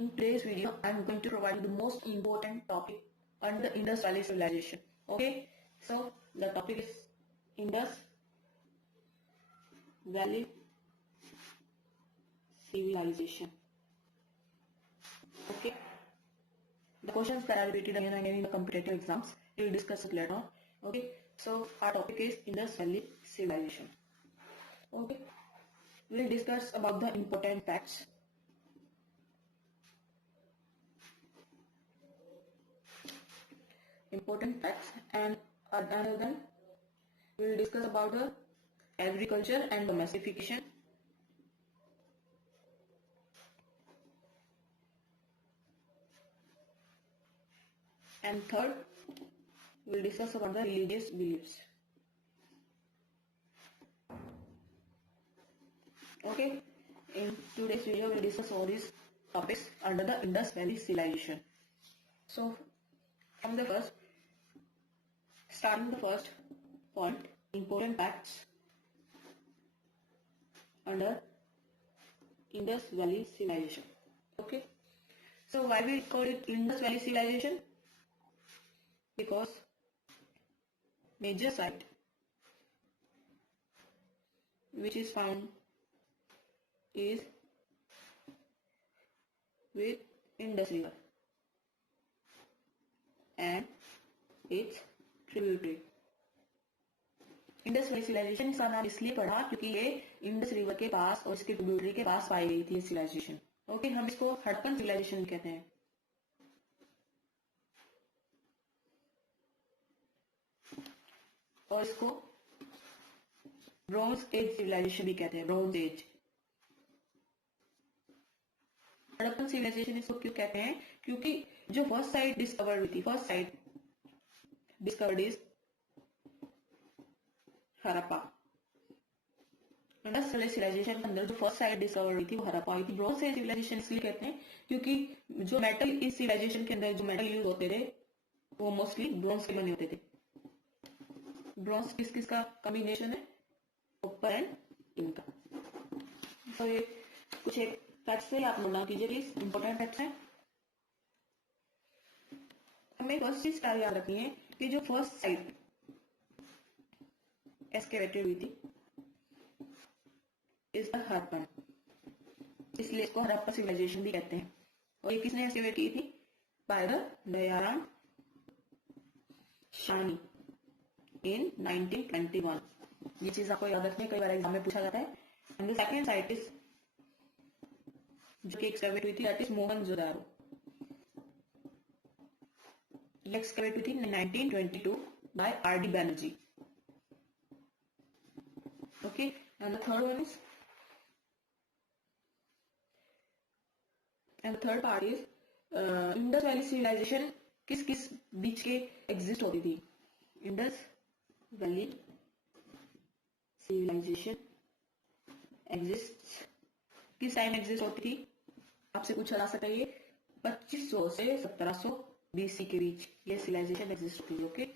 In today's video, I am going to provide you the most important topic on the Indus Valley Civilization. Okay, so the topic is Indus Valley Civilization. Okay, the questions that are repeated again and again in the competitive exams, we will discuss it later on. Okay, so our topic is Indus Valley Civilization. Okay, we will discuss about the important facts. Important facts, and other than we will discuss about the agriculture and domestication, and third we will discuss about the religious beliefs. Okay, in today's video we will discuss all these topics under the Indus Valley Civilization. So from the first, starting the first point, important facts under Indus Valley Civilization. Okay, so why we call it Indus Valley Civilization? Because major site which is found is with Indus River and its tributary. Indus valley civilisation इसका नाम इसलिए पड़ा क्योंकि ये Indus river के पास और इसके tributary के पास पाई गई थी सिविलाइजेशन. ओके, हम इसको हड़प्पन सिविलाइजेशन कहते हैं. और इसको ब्रॉन्ज एज सिविलाइजेशन भी कहते हैं. Bronze age. हड़प्पन सिविलाइजेशन इसको क्यों कहते हैं? क्योंकि जो फर्स्ट साइट डिस्कवर्ड हुई थी, first site discovered is Harappa. Indus valley civilisation के अंदर जो फर्स्ट साइट डिस्कवर हुई थी वो हड़प्पा हुई थी. ब्रॉन्ज एज सिविलाइजेशन इसलिए कहते हैं क्योंकि जो मेटल इस सिविलाइजेशन के अंदर जो मेटल यूज होते थे वो मोस्टली ब्रॉन्ज के बने होते थे. ब्रॉन्ज किस किस का कॉम्बिनेशन है? कॉपर एंड टिन का. तो ये कुछ एक फैक्ट्स से आप नोट डाउन कीजिए प्लीज. इंपॉर्टेंट फैक्ट्स हैं. हमें फर्स्ट चीज क्या याद रखनी है कि जो फर्स्ट साइट एक्सकेवेटेड हुई थी इज द हड़प्पन, इसलिए इसको हड़प्पा सिविलाइजेशन भी कहते हैं. और ये किसने एक्सकेवेट की थी? बाय द दयाराम शानी इन 1921. ये चीज आपको याद रखनी है, कई बार एग्जाम में पूछा जाता है. And the second site is जो कि एक्सकेवेट हुई थी दैट इज मोहनजोदारो. ये एक्सकेवेट हुई थी 1922 by R D. Banerjee. Okay, and the third one is and the third part is Indus valley civilisation किस किस बीच के एग्जिस्ट होती थी? इंडस वैली सिविलाइजेशन एग्जिस्ट किस टाइम एग्जिस्ट होती थी? आपसे पूछा जा सकता है. ये 2500 से 1700 BC के बीच ये सिविलाइजेशन एग्जिस्ट होती है. ओके,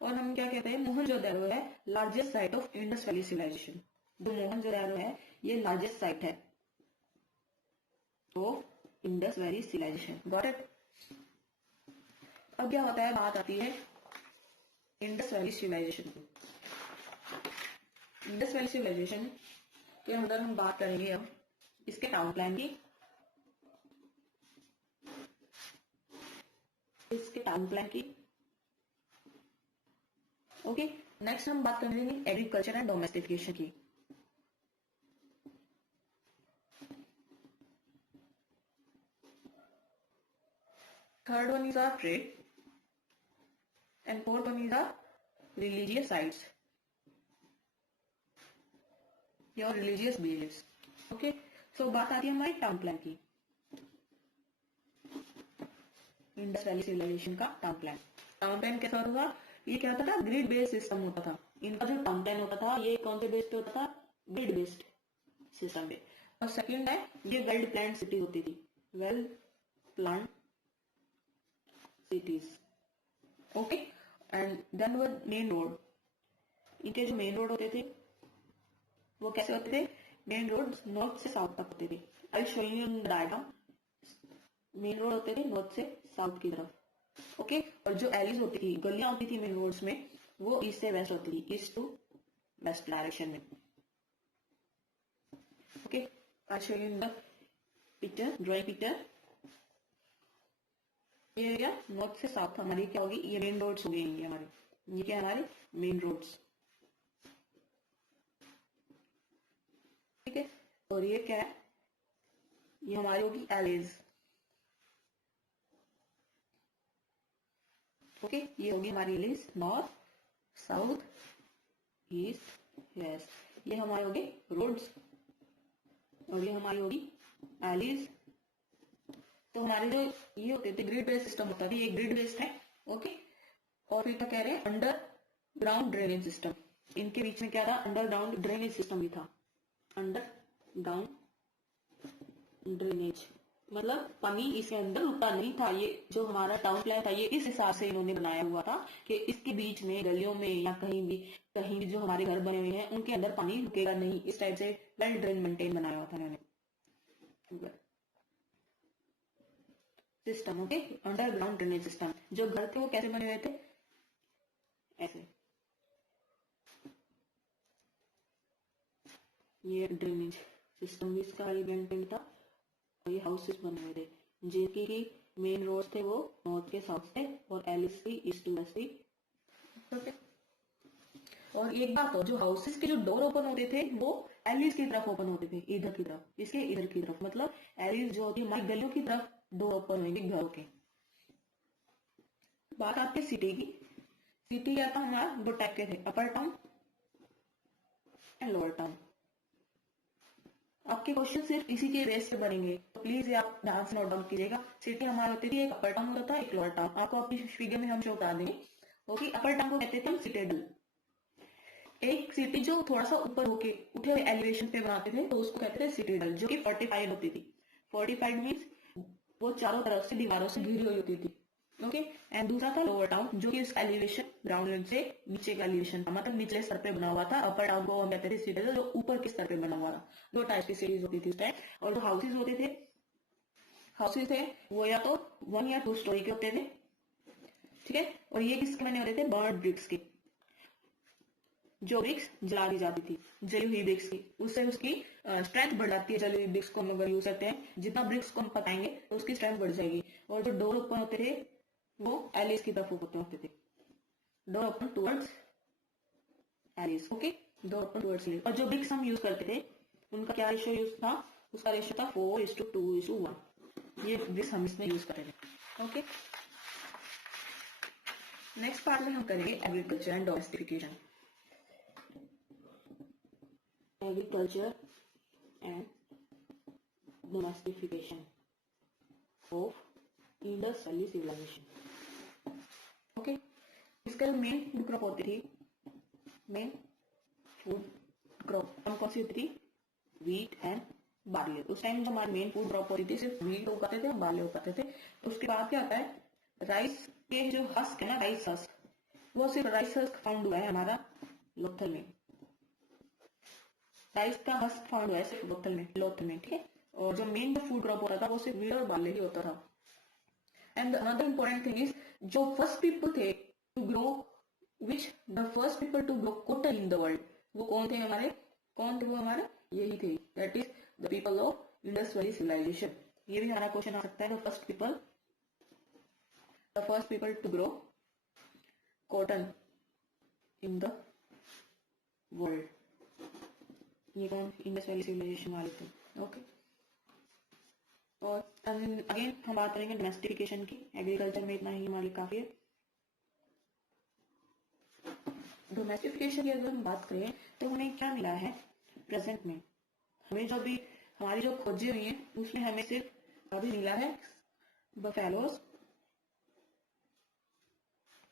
और हम क्या कहते हैं? मोहनजोदारो है largest site of Indus valley civilisation. जो मोहनजोदारो है ये लार्जेस्ट साइट है of Indus valley civilisation. Got it? अब क्या होता है, बात आती है इंडस वैली सिविलाइजेशन की. इंडस वैली सिविलाइजेशन के अंदर हम बात करेंगे अब इसके टाउन प्लान की. इसके टाउन प्लान की. ओके, नेक्स्ट हम बात करेंगे एग्रीकल्चर एंड डोमेस्टिफिकेशन की. Third one is our trade and fourth one is our religious sites your religious believes. Okay, so बात आती है हमारी टाउन प्लान की. इंडस वैली सिविलाइजेशन का टाउन प्लान. टाउन प्लान कैसा होता था? ये क्या होता था? ग्रिड बेस्ड सिस्टम होता था. इनका जो टाउन प्लान होता था ये कौन से बेस्ड होता था? ग्रिड बेस्ड सिस्टम पे. और सेकंड है ये वेल प्लान्ड सिटी होती थी. Well planned cities. Okay, and then वो मेन रोड. इनके जो मेन रोड होते थे वो कैसे होते थे? मेन रोड नॉर्थ से साउथ तक होते थे. आई show you in diagram. Main road होते थे नॉर्थ से साउथ की तरफ। ओके, और जो एलिज होती थी, गलियां होती थी मेन रोड्स में, वो ईस्ट से वेस्ट होती थी, ईस्ट टू वेस्ट डायरेक्शन में। Okay, I show you in the picture, drawing picture. ये क्या नॉर्थ से साउथ हमारी क्या होगी, ये मेन रोड्स हो गई ये हमारे, ये क्या हमारे मेन रोड्स। ठीक है, और ये क्या है, ये हमारी होगी एलिज। ओके, ये होगी हमारी एलिज, नॉर्थ साउथ ईस्ट वेस्ट, ये हमारे होगी रोड्स, और ये हमारी होगी एलिज। तो हमारे जो ये होते थे ग्रिड बेस्ड सिस्टम होता था, ये ग्रिड बेस्ड है। ओके, और फिर क्या कह रहे हैं, अंडर ग्राउंड ड्रेनेज सिस्टम। इनके बीच में क्या था, अंडरग्राउंड ड्रेनेज सिस्टम भी था। अंडरग्राउंड ड्रेनेज मतलब पानी इसके अंदर रुका नहीं था। ये जो हमारा टाउन प्लान था, ये इस हिसाब से इन्होंने बनाया हुआ था कि इसके बीच में गलियों में या कहीं भी जो हमारे घर बने हुए हैं उनके अंदर पानी रुकेगा नहीं। इस टाइप से वेल ड्रेन मेंटेन बनाया हुआ था इन्होंने system. Okay, underground drainage system. जो घर थे वो कैसे बने हुए थे, ऐसे, ये ड्रेनेज सिस्टम भी इसका मेंटेन था। और ये हाउसेस बने हुए थे जिनकी की मेन रोड थे वो नॉर्थ के साउथ से, और एलिस की ईस्ट टू वेस्ट थी। ओके, और एक बात हो, जो हाउसेस के जो डोर ओपन होते थे वो एलिस की तरफ ओपन होते थे, इधर की तरफ, इसके इधर की तरफ, मतलब एलिस जो होती है हमारी गलियों की तरफ डोर ओपन होंगे घरों के। बात आती है सिटी की। सिटी क्या था हमारा, दो टाइप के थे, अपर टाउन एंड लोअर टाउन। आपके क्वेश्चन सिर्फ इसी के बेस पे बनेंगे, तो प्लीज ये आप ध्यान से नोट डाउन कीजिएगा। सिटी हमारी होती थी, एक अपर टाउन होता था, एक लोअर टाउन। आपको अपनी फिगर में हम शो करा देंगे। ओके, अपर टाउन को कहते थे हम सिटेडल। एक सिटी जो थोड़ा सा ऊपर होके उठे हुए एलिवेशन पे बनाते थे तो उसको कहते थे सिटेडल, जो कि फोर्टिफाइड होती थी। फोर्टिफाइड मीन्स वो चारों तरफ से दीवारों से घिरी हुई होती थी। ओके, एंड दूसरा था लोअर टाउन, जो कि उसका एलिवेशन ग्राउंड से नीचे का एलिवेशन था, मतलब निचले स्तर पे बना हुआ था। अपर टाउन को हम कहते थे सिटेडल, जो ऊपर के स्तर पे बना हुआ था। दो टाइप की सीरीज होती थी उस टाइम। और जो हाउसेज होते थे, हाउसेज थे वो या तो 1 या 2 स्टोरी के होते थे। ठीक है, और ये किसके बने होते थे, बर्ड ब्रिक्स के। जो ब्रिक्स जला दी जाती थी, जली हुई ब्रिक्स की, उससे उसकी स्ट्रेंथ बढ़ जाती है। जली हुई ब्रिक्स को हम अगर यूज करते हैं, जितना ब्रिक्स को हम पकाएंगे तो उसकी स्ट्रेंथ बढ़ जाएगी। और जो डोर ओपन होते थे वो एलिस की तरफ ओपन होते थे, door open towards alleys. Okay, door open towards alleys. और जो ब्रिक्स हम यूज करते थे उनका क्या रेशियो यूज था, उसका रेशियो था 4:2:1। ये ब्रिक्स हम इसमें यूज करते थे। ओके, नेक्स्ट पार्ट में हम करेंगे agriculture and domestication. Agriculture and domestication of Indus Valley civilization. Okay, इसका जो मेन फूड क्रॉप होती थी, मेन फूड क्रॉप हम कौन सी होती थी, व्हीट एंड बार्ले। उस टाइम जो हमारी मेन फूड क्रॉप होती थी सिर्फ व्हीट उगाते थे और बार्ले उगाते थे। उसके बाद क्या आता है, राइस के जो हस्क है ना, राइस हस्क, वो सिर्फ राइस हस्क फाउंड हुआ है हमारा लोथल में। राइस का हस्क फाउंड हुआ है सिर्फ लोथल में। ठीक है, और जो मेन फूड क्रॉप होता था वो सिर्फ व्हीट और बार्ले ही होता था। And another important thing is, जो फर्स्ट पीपल थे to grow the first people to grow cotton in the world, वो कौन थे हमारे, कौन थे वो हमारे, यही थे, that is the people of Indus valley civilisation. ये भी हमारा क्वेश्चन आ सकता है, the first people to grow cotton in the world, ये कौन, इंडस वैली सिविलाइजेशन वाले थे। ओके, और अगेन हम बात करेंगे डोमेस्टिफिकेशन की। एग्रीकल्चर में इतना ही हमारे लिए काफी है। डोमेस्टिफिकेशन की अगर हम बात करें तो हमें क्या मिला है प्रेजेंट में, हमें जो भी हमारी जो खोजें हुई है उसमें हमें सिर्फ अभी मिला है buffaloes,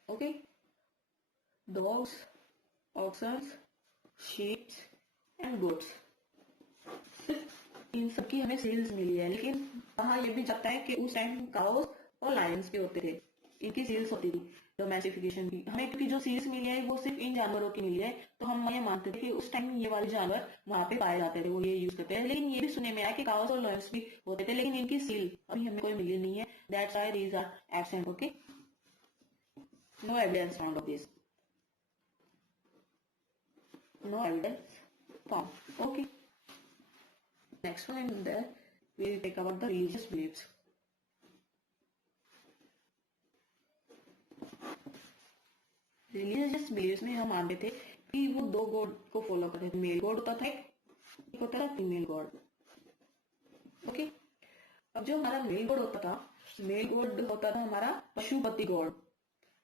okay, dogs, oxens, sheep and goats. इन सब की हमें सेल्स मिली है। लेकिन कहा यह भी जाता है कि उस टाइम काउस और लायंस भी होते थे। इनकी सील्स होती थी डोमेस्टिफिकेशन की। हमें क्योंकि जो सील्स मिली है वो सिर्फ इन जानवरों की मिली है, तो हम ये मानते थे कि उस टाइम ये वाले जानवर वहां पे पाए जाते थे, वो ये यूज करते हैं। लेकिन ये भी सुनने में आया कि काउस और लॉयंस भी होते थे, लेकिन इनकी सील अभी हमें कोई मिली नहीं है। That's why these are absent. Okay, no evidence found of this, no evidence found. Okay, next one in there we will take about the religious beliefs. Religious believes में हम मानते थे कि वो दो गॉड को फॉलो करते थे, मेल गॉड होता था, एक होता था फीमेल गॉड। ओके, अब जो हमारा मेल गॉड होता था, मेल गॉड होता था हमारा पशुपति गॉड,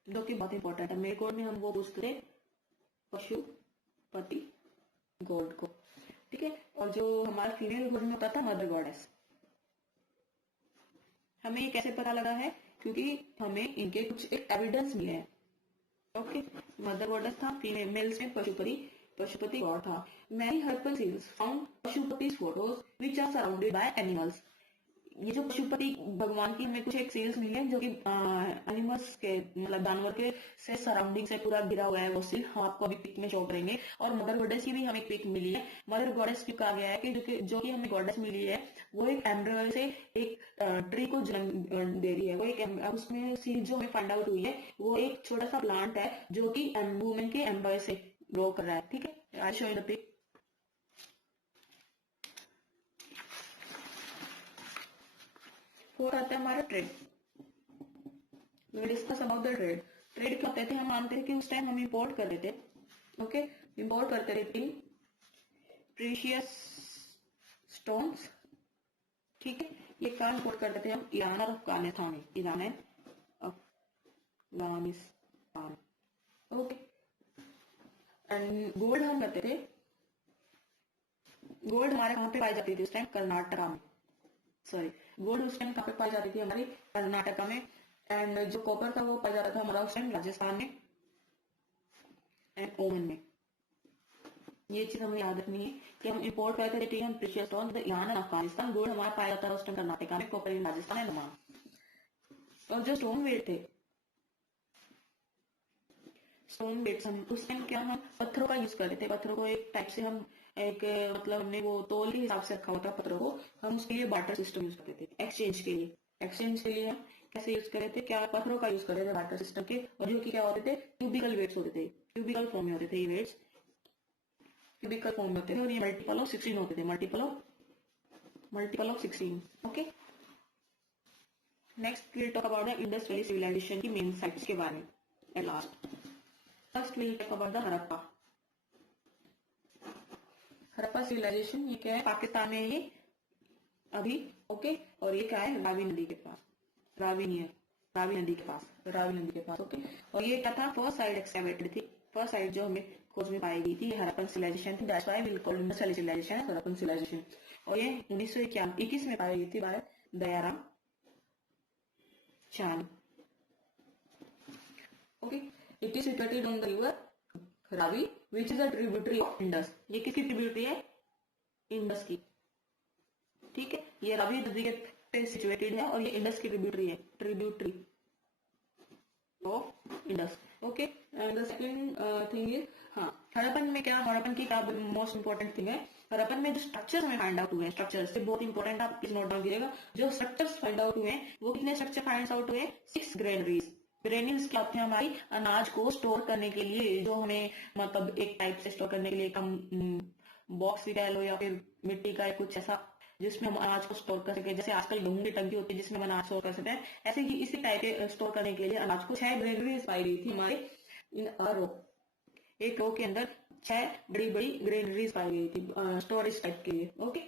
जो कि बहुत इंपॉर्टेंट है। मेल गॉड में हम वो पूछते थे पशुपति गॉड को, ठीक है। और जो हमारा फीमेल गॉड में होता था मदर गॉडेस। हमें ये कैसे पता लगा है? क्योंकि हमें इनके कुछ एक एविडेंस मिले हैं। ओके, मदर गॉडेस था, फीमेल मेल्स में पशुपति गॉड था। Many herbal seals found Pashupati photos which are surrounded by animals. ये जो पशुपति भगवान की हमें कुछ एक सील्स मिली है जो कि एनिमल्स के मतलब जानवर के से सराउंडिंग से पूरा घिरा हुआ है वो सील, हम आपको अभी पिक में शो करेंगे। और मदर गॉडेस की भी हमें पिक मिली है। मदर गॉडेस क्यों कहा गया है कि जो कि हमें गॉडेस मिली है वो एक एम्ब्रियो से एक ट्री को जन्म दे रही है। वो एक उसमें सील जो हमें फाइंड आउट हुई है वो एक छोटा सा प्लांट है जो कि वुमेन के एम्ब्रियो से ग्रो कर रहा है, ठीक है। I show you the pic. Fourth आता है हमारा trade. Discuss about the trade. Trade क्या होते थे? हम मानते थे कि उस टाइम हम इंपोर्ट करते थे, ओके, इंपोर्ट करते थे प्रीशियस स्टोन्स, ठीक है। ये कहाँ इंपोर्ट करते थे हम? ईरान और अफगानिस्तान में, Iran and Afghanistan, okay. And gold हम करते थे, गोल्ड हमारे कहाँ पे पाई जाती थी उस टाइम? कर्नाटका में, सॉरी, गोल्ड उस टाइम कहाँ पे पाई जाती थी? हमारी कर्नाटका में। एंड जो कॉपर था वो पाया जाता था हमारा उस टाइम राजस्थान में एंड ओमन में। ये चीज हमें याद रखनी है कि हम इंपोर्ट करते थे हम प्रीशियस स्टोन ईरान और अफगानिस्तान। गोल्ड हमारा पाया जाता था उस टाइम कर्नाटका में, copper in Rajasthan and Oman. और जो स्टोन वेट थे, स्टोन वेट्स हम उस टाइम क्या हम पत्थरों का यूज करते थे। पत्थरों को एक टाइप से हम एक मतलब हमने वो तोल के हिसाब से रखा होता है पत्थरों को, हम उसके लिए बार्टर सिस्टम यूज करते थे एक्सचेंज के लिए। एक्सचेंज के लिए हम कैसे यूज कर रहे थे? क्या पत्थरों का यूज कर रहे थे बार्टर सिस्टम के, और जो कि क्या होते थे? क्यूबिकल वेट्स होते थे, क्यूबिकल फॉर्म में होते थे ये वेट्स, क्यूबिकल फॉर्म में होते थे। और ये मल्टीपल ऑफ 16 होते थे, multiple of 16, okay. Next will talk about the Indus valley civilisation की मेन साइट्स के बारे में at last. First will talk about the Harappa. Harappa civilisation ये क्या है? पाकिस्तान में ये अभी, ओके। और ये क्या है? रावी नदी के पास, रावी नदी के पास, ओके। और ये क्या था? फर्स्ट साइट एक्सकैवेटेड थी, फर्स्ट साइट जो हमें खोज में पाई गई थी ये हड़प्पन सिविलाइजेशन थी। That's why we call Indus valley civilisation Harappan civilisation. और ये 1921 में पाई गई थी बाय दयाराम चांद, okay. It is situated on the river Ravi which is a tributary of Indus. ये किसकी ट्रिब्यूटरी है? इंडस की, ठीक है। ये रावी नदी पे सिचुएटेड है और ये इंडस की ट्रिब्यूटरी है, tributary of Indus, okay. And the second thing is, हाँ, हड़प्पन में क्या, हड़प्पन की क्या मोस्ट इंपॉर्टेंट थिंग है? हड़प्पन में जो स्ट्रक्चर्स हमें फाइंड आउट हुए हैं, स्ट्रक्चर्स से बहुत इंपॉर्टेंट, आप प्लीज नोट डाउन कीजिएगा। जो स्ट्रक्चर्स फाइंड आउट हुए हैं वो कितने स्ट्रक्चर फाइंड आउट हुए? 6 ग्रेनरीज। ग्रेन्यूल्स क्या होते हैं? हमारी अनाज को स्टोर करने के लिए, जो हमें मतलब एक टाइप से स्टोर करने के लिए कम बॉक्स भी कह लो या फिर मिट्टी का कुछ ऐसा जिसमें हम अनाज को स्टोर कर सके। जैसे आजकल गेहूं की टंकी होती है जिसमें हम अनाज स्टोर कर सकते हैं, ऐसे ही इसी टाइप के स्टोर करने के लिए अनाज को 6 ग्रेनरीज पाई गई थी हमारे इन रो। एक रो के अंदर 6 बड़ी बड़ी ग्रेनरीज पाई गई थी स्टोरेज टाइप के लिए, ओके।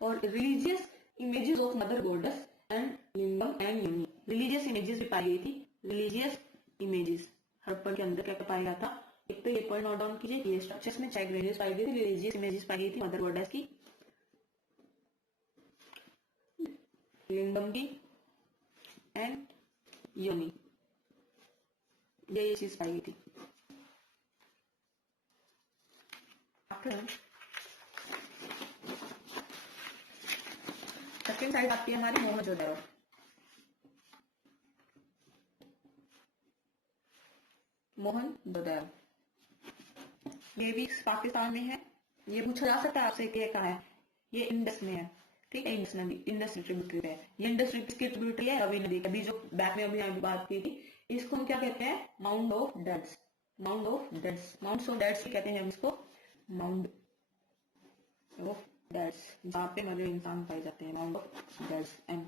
और religious images of mother goddess and lingam and योनि, रिलीजियस इमेजेस भी पाई गई थी। रिलीजियस इमेजेस हड़प्पन के अंदर क्या पाया गया था? एक तो ये पॉइंट नोट डाउन कीजिए, ये स्ट्रक्चर्स में 6 ग्रेनरीज पाई गई थी, रिलीजियस इमेजेस पाई गई थी मदर गॉडेस की, लिंगम की एंड योनि, ये चीज पाई गई थी। सेकेंड साइड आती है हमारी मोहनजोदड़ो। मोहनजोदड़ो, ये भी पाकिस्तान में है। ये पूछा जा सकता है आपसे कि ये कहाँ है, ये इंडस में है, ठीक है, इंडस नदी, इंडस ट्रिब्यूटरी है, ये इंडस किसकी ट्रिब्यूटरी है, रवि नदी। अभी जो बैक में अभी हम बात की थी, इसको हम क्या कहते हैं, mount of deads, mount of deads, mount of deads कहते हैं हम इसको, माउंट ऑफ डेड्स, जहाँ पे मरे इंसान पाए जाते हैं, mount of deads and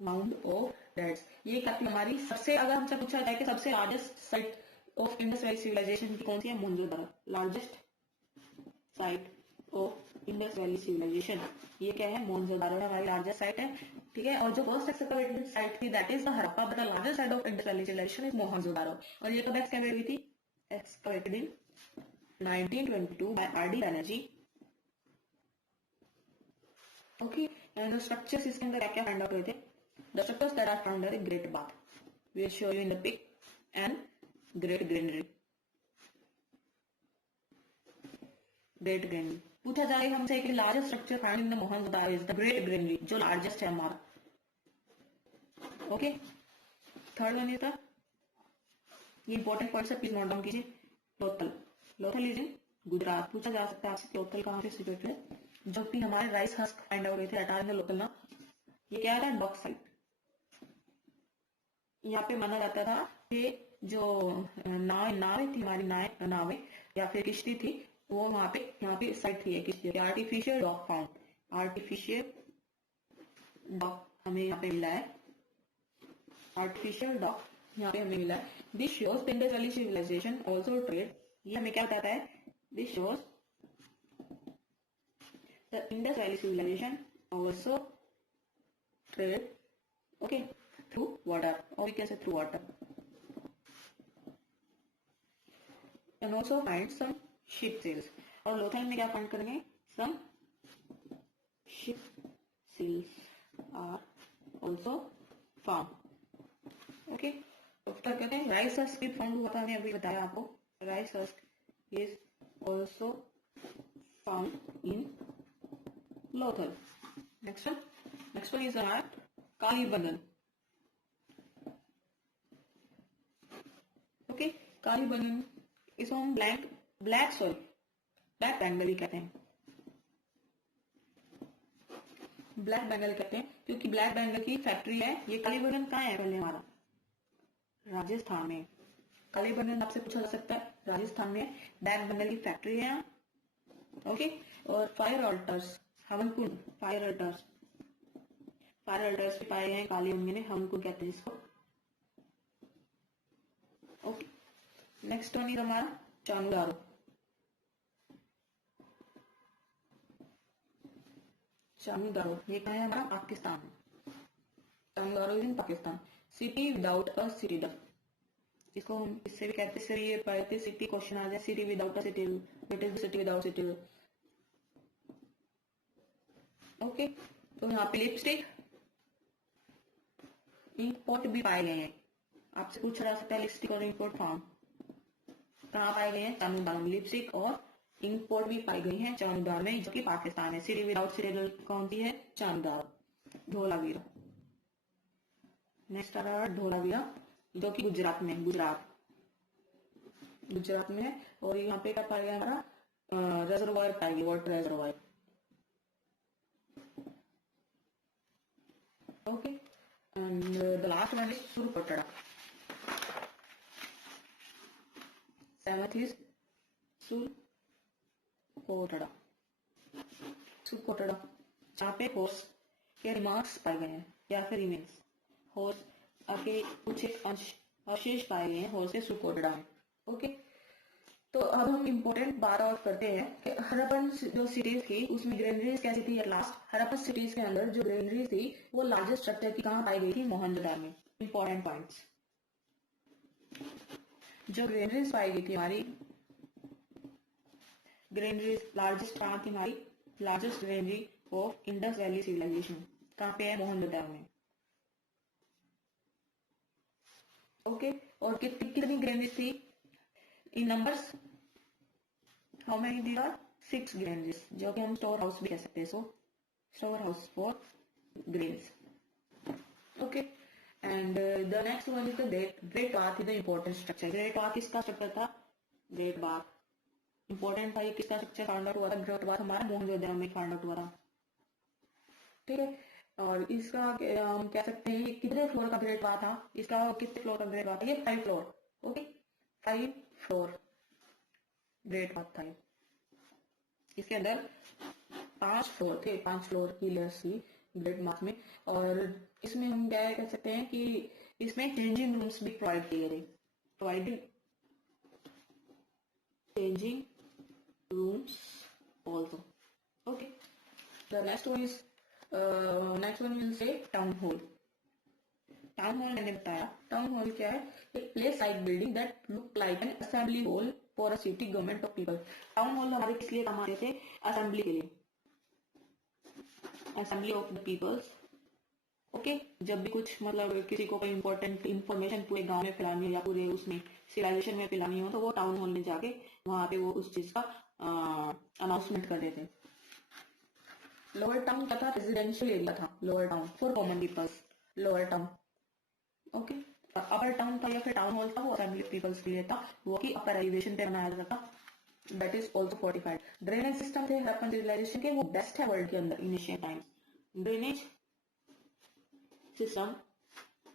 mount of deads. ये काफी हमारी सबसे, अगर हमसे पूछा जाए कि सबसे largest site of Indus valley civilisation की कौन सी है, Mohenjodaro, largest site of Indus valley civilisation, ये क्या है, मोहनजोदड़ो हमारी लार्जेस्ट साइट है, ठीक है। और जो फर्स्ट एक्सकवेटेड साइट थी that is the Harappa, but the largest site of Indus valley civilisation is Mohenjodaro. और ये कब एक्सकवेट हुई थी, excavated in 1922 by R D Banerjee, okay. And structures इसके अंदर क्या क्या फाइंड आउट हुए थे, the structures that are found in great bath, we will show you in the pic, and great granary, great granary. पूछा जाए हमसे कि largest structure found in the Mohenjodaro is the great granary, जो largest है हमारा, okay. Third one is the, ये important points है, please note down कीजिए, लोथल, लोथल इज इन गुजरात। पूछा जा सकता है आपसे लोथल कहाँ पे सिचुएटेड है, जो कि हमारे राइस हस्क फाइंड आउट हुए थे अटार में लोथल ना, ये क्या है, बॉक्साइट। यहाँ पे माना जाता था कि जो नावें थी हमारी, नावें या फिर किश्ती थी, वो वहां पे, यहाँ पे साइट थी किश्ती की, artificial dock found, artificial dock हमें यहाँ पे मिला है, आर्टिफिशियल डॉक यहाँ पे हमें मिला है। This shows Indus valley civilization also trade, ये हमें क्या बताता है, this shows the Indus valley civilization also trade, okay, through water, और we can say through water, and also find some ship sails. और लोथल में क्या फाइंड करेंगे, some ship sails are also found, okay. तो क्या कहते हैं, राइस हस्क भी फाउंड हुआ था, हमने अभी बताया आपको, rice husk is also found in Lothal. Next one is Kalibangan, okay. Kalibangan इसको हम ब्लैक बंगाल ही कहते हैं, ब्लैक बंगाल कहते हैं, क्योंकि ब्लैक बंगाल की फैक्ट्री है। ये कालीबंगन कहाँ है, पहले हमारा राजस्थान में, कालीबंगन आपसे पूछा जा सकता है, राजस्थान में ब्लैक बंगाल की फैक्ट्री है यहाँ, ओके। और फायर ऑल्टर्स, हवन कुंड, फायर ऑल्टर्स भी पाए गए हैं कालीबंगन में, हवन कुंड कहते हैं इसको, ओके। नेक्स्ट वन इज हमारा चांगदारो, चांगदारो ये कहाँ है, हमारा Pakistan, Chanhudaro is in Pakistan. City without a citadel, इसको हम इससे भी कहते हैं, ये पढ़ते सिटी क्वेश्चन आ जाए, city without a city, what is the city without city, okay. तो यहाँ पे लिपस्टिक, इंक भी पाए गए हैं, आपसे पूछा जा सकता है लिपस्टिक और इंक फार्म कहाँ पाए गए हैं, चांगदारो में, लिपस्टिक और इंक भी पाई गई हैं चांगदारो में, जो कि पाकिस्तान है। सिटी विदाउट सिटी कौन सी है, चांगदारो, धोलावीरा। नेक्स्ट आ रहा है धोलावीरा, जो कि गुजरात में, गुजरात में है। और यहाँ पे क्या पाया गया, हमारा रिजर्वायर पाया गया, water reservoir, okay. And the last one is Surkotada, seventh is Surkotada, जहाँ पे हॉर्स के रिमार्क्स पाए गए हैं या फिर रिमेन्स, हॉर्स के कुछ एक अवशेष पाए गए हैं हॉर्स के सुरकोटड़ा में, ओके। तो अब हम इम्पोर्टेंट बात और करते हैं कि हड़प्पन जो सिटीज थी उसमें ग्रेनरीज कैसी थी। एट लास्ट हड़प्पन सिटीज के अंदर जो ग्रेनरीज थी वो लार्जेस्ट स्ट्रक्चर की कहाँ पाई गई थी, मोहनजोदड़ो में। इंपॉर्टेंट पॉइंट्स, जो ग्रेनरीज पाई गई थी हमारी, ग्रेनरीज लार्जेस्ट कहाँ थी हमारी, largest granary of Indus valley civilisation कहाँ पे है, मोहनजोदड़ो में, ओके। और कितनी ग्रेनरीज थी in numbers, how many these are, 6 granaries, जो कि हम स्टोर हाउस भी कह सकते हैं, so store house for grains, okay. And the next one is the Great Bath is the important structure. Great Bath किसका स्ट्रक्चर था? Great Bath इंपॉर्टेंट था। ये किसका स्ट्रक्चर फाउंड आउट हुआ था? ग्रेट बाथ हमारा मोहनजोदड़ो में फाउंड आउट हुआ था। ठीक है, और इसका हम कह सकते हैं ये कितने फ्लोर का ग्रेट बाथ था? इसका कितने फ्लोर का ग्रेट बाथ था? ये 5 floor. Okay, 5 floor great bath था। इसके अंदर 5 फ्लोर थे, 5 फ्लोर की लेयर्स थी ग्रेट बाथ में। और इसमें हम क्या कह सकते हैं कि इसमें चेंजिंग रूम्स भी प्रोवाइड किए गए, providing changing rooms also. Okay, the next one will say town hall. Town hall मैंने बताया, टाउन हॉल क्या है? एक place like building that look like an assembly hall for a city government of people. Town hall हमारे किस लिए काम आते थे? असेंबली के लिए, assembly of the peoples. Okay, जब भी कुछ मतलब किसी को कोई इंपॉर्टेंट इंफॉर्मेशन पूरे गांव में फैलानी हो या पूरे उसमें सिविलाइजेशन में फैलानी हो तो वो टाउन हॉल में जाके वहां पे वो उस चीज का अनाउंसमेंट कर देते। लोअर टाउन क्या था? रेजिडेंशियल एरिया था lower town for common peoples, lower town. Okay, upper town था या फिर टाउन हॉल था वो असेंबली पीपल्स के लिए था, वो कि अपर एलिवेशन पे बनाया जाता था। That is also fortified. Drainage system थे हड़प्पन सिविलाइजेशन के, वो बेस्ट है वर्ल्ड के अंदर initial times. Drainage system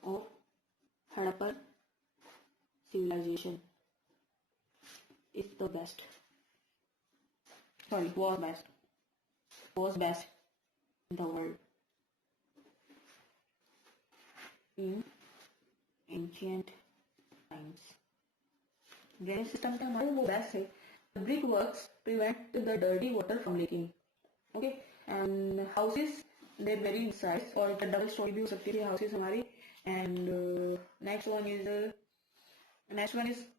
of Harappan civilization is the best. Sorry, was best in the world in ancient times. Drainage system का हमारे वो बेस्ट है। The brick works prevent the dirty water from leaking. Okay, and houses they vary in size, और double storey भी हो सकती है houses हमारी। And next one is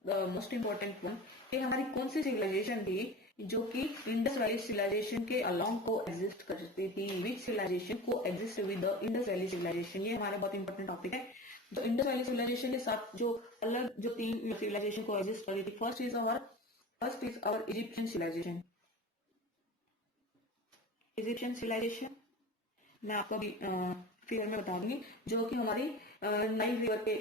the most important one. ये हमारी कौन सी सिविलाइजेशन थी जो कि इंडस वैली सिविलाइजेशन के अलोंग को एग्जिस्ट करती थी? विच सिविलाइजेशन को exist with the Indus valley civilisation? ये हमारा बहुत इंपॉर्टेंट टॉपिक है। जो इंडस वैली सिविलाइजेशन के साथ जो अलग जो 3 सिविलाइजेशन को एग्जिस्ट कर रही थी, first is our Egyptian civilisation. Egyptian civilisation मैं आपको अभी फिगर में बता दूंगी, जो कि हमारी नाइल रिवर के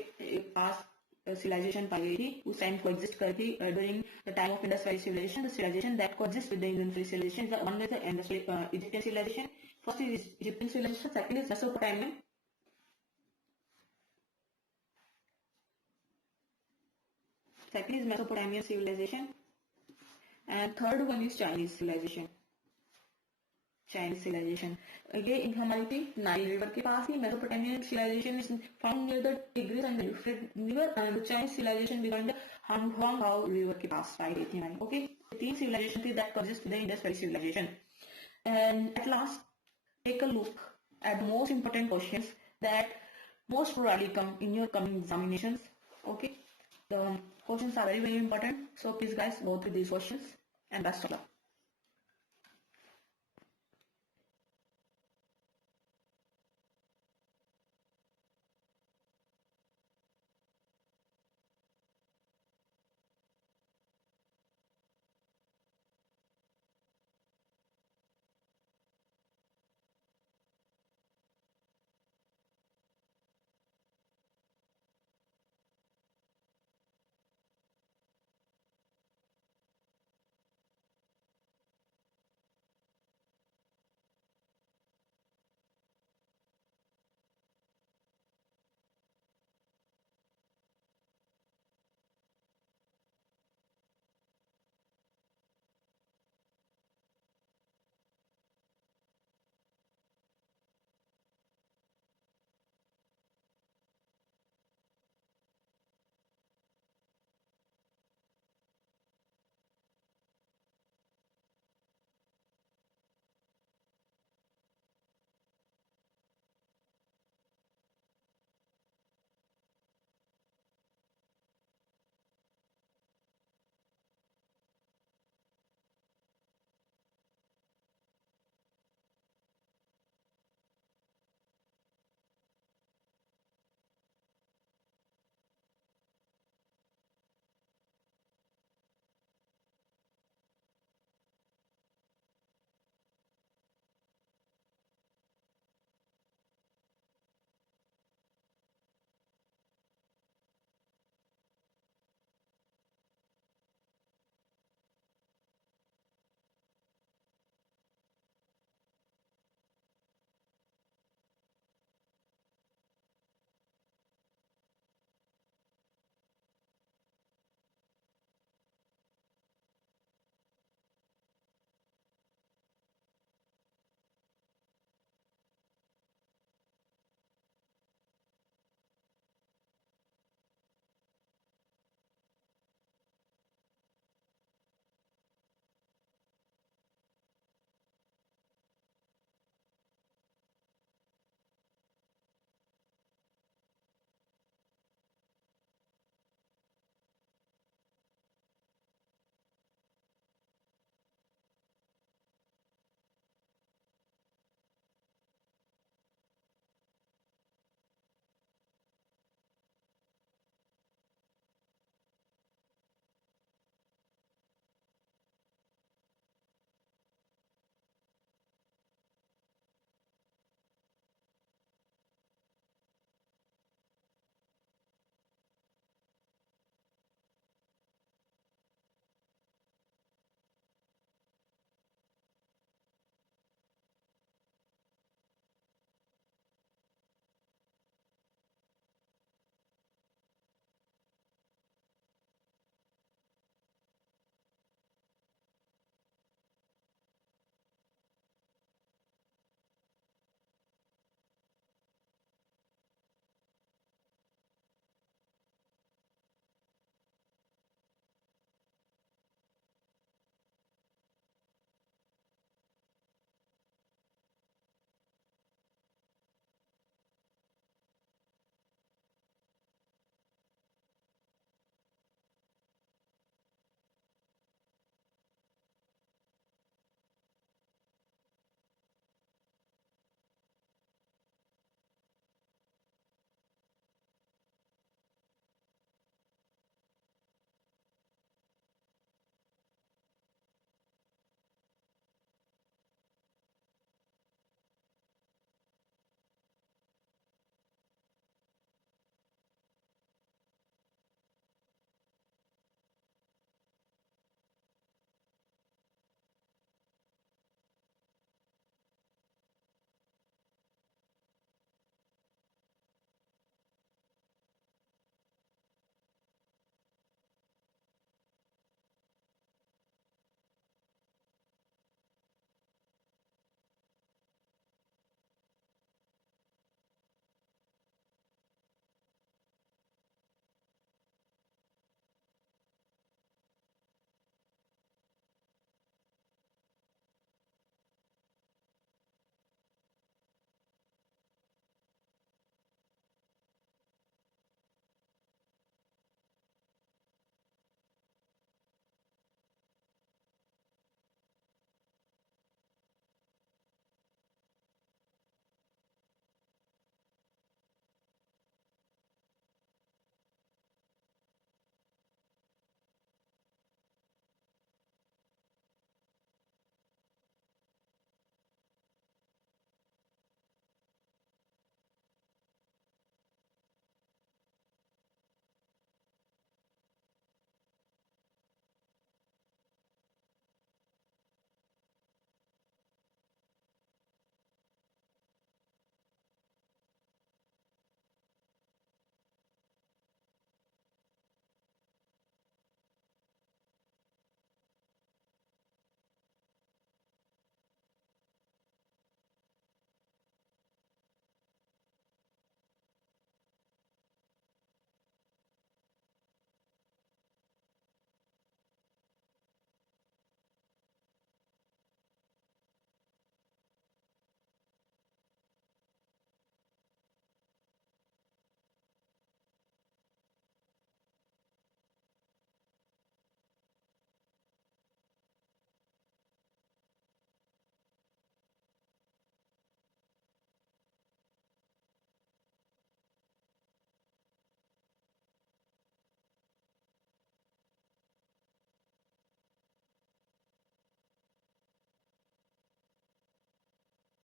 पास सिविलाइजेशन पाई गई थी, उस टाइम को एग्जिस्ट कर थी during the time of Indus valley civilization. The civilization that को exist with the Indus valley civilization, the one is the Egyptian civilization. First is Egyptian civilization, second is Mesopotamian, civilization, and third one is Chinese civilization. Chinese civilization ये हमारी थी Nile river के पास ही। Mesopotamian civilization is found near the Tigris and Euphrates river, and Chinese civilization behind the Hwang Ho river के पास पाई गई थी हमारी। ओके, 3 सिविलाइजेशन थी that exist with the Indus valley civilisation. And at last take a look at most important questions that most probably come in your coming examinations. Okay, the questions are very important, so please guys go through these questions and best of luck.